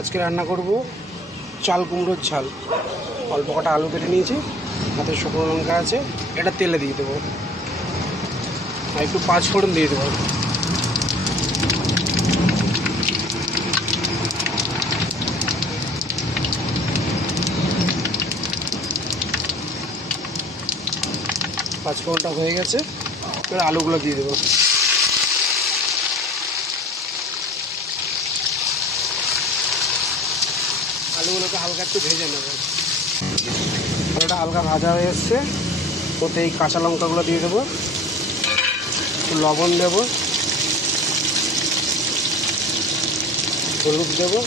আজকে রান্না করব চাল কুমড়োর ঝাল। অল্প কটা আলু কেটে নিয়েছি, তাতে শুকনো লঙ্কা আছে, এটা তেলে দিয়ে দেবো আর একটু পাঁচফোড়ন দিয়ে দেবো। পাঁচফোড়নটা হয়ে গেছে, এবার আলুগুলো দিয়ে দেবো। আলুগুলোকে হালকা একটু ভেজে নেব। আলুটা হালকা ভাজা হয়ে এসছে, ওতে এই কাঁচা লঙ্কাগুলো দিয়ে দেবো, একটু লবণ দেবো, হলুদ দেবো,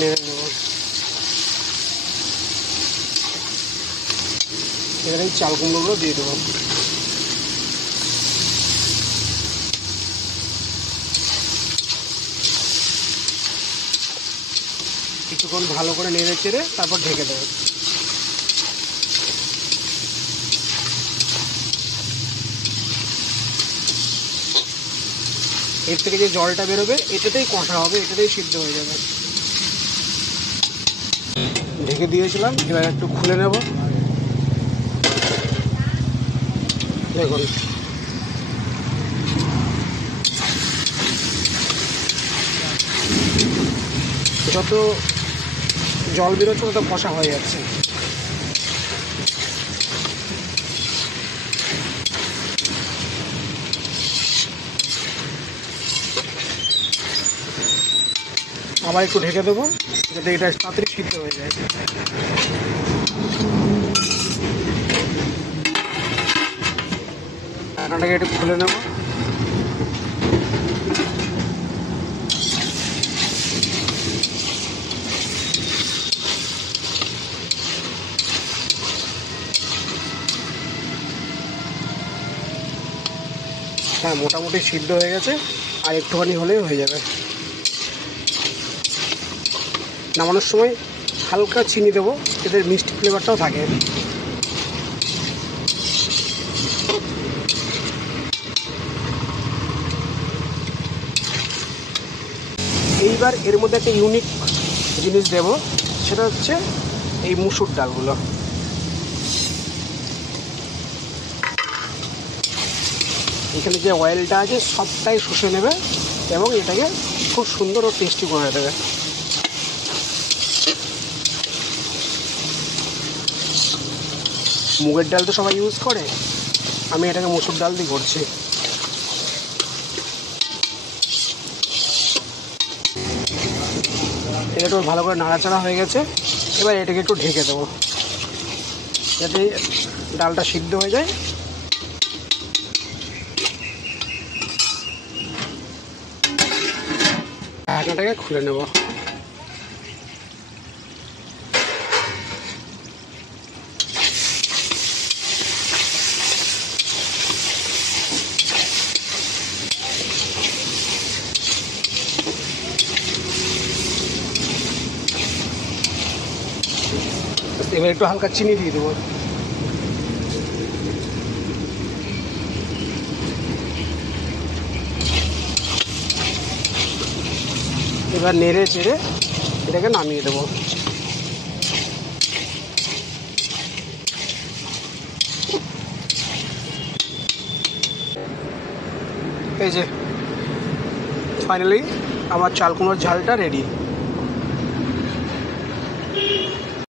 নেড়ে নেবো। এখানে এই চাল কুমড়োগুলো দিয়ে দেবো। কিছুক্ষণ ভালো করে নেড়ে চেড়ে তারপর ঢেকে দেবো। এর থেকে যে জলটা বেরোবে এটাতেই কষা হবে, এটাতেই সিদ্ধ হয়ে যাবে। ঢেকে দিয়েছিলাম, এবার একটু খুলে নেব। দেখুন যত জল বেরোচ্ছে তত কষা হয়ে যাচ্ছে। আবার একটু ঢেকে দেবো যাতে এটা তাড়াতাড়ি সিদ্ধ হয়ে যায়। ঢাকনাটাকে একটু খুলে নেব। হ্যাঁ, মোটামুটি সিদ্ধ হয়ে গেছে, আর একটুখানি হলেই হয়ে যাবে। নামানোর সময় হালকা চিনি দেবো, এদের মিষ্টি ফ্লেভারটাও থাকে। এইবার এর মধ্যে একটা ইউনিক জিনিস দেব, সেটা হচ্ছে এই মুসুর ডালগুলো। এখানে যে অয়েলটা আছে সবটাই শুষে নেবে এবং এটাকে খুব সুন্দর ও টেস্টি করে দেবে। মুগের ডাল তো সবাই ইউজ করে, আমি এটাকে মুসুর ডাল দিয়ে করছি। এটা একটু ভালো করে নাড়াচাড়া হয়ে গেছে, এবার এটাকে একটু ঢেকে দেবো যাতে ডালটা সিদ্ধ হয়ে যায়। ঢাকনাটাকে খুলে নেব। এবার একটু হালকা চিনি দিয়ে দেবো। এবার নেড়ে চেড়ে এটাকে নামিয়ে দেবো। এই যে ফাইনালি আমার চাল কুমড়োর ঝালটা রেডি।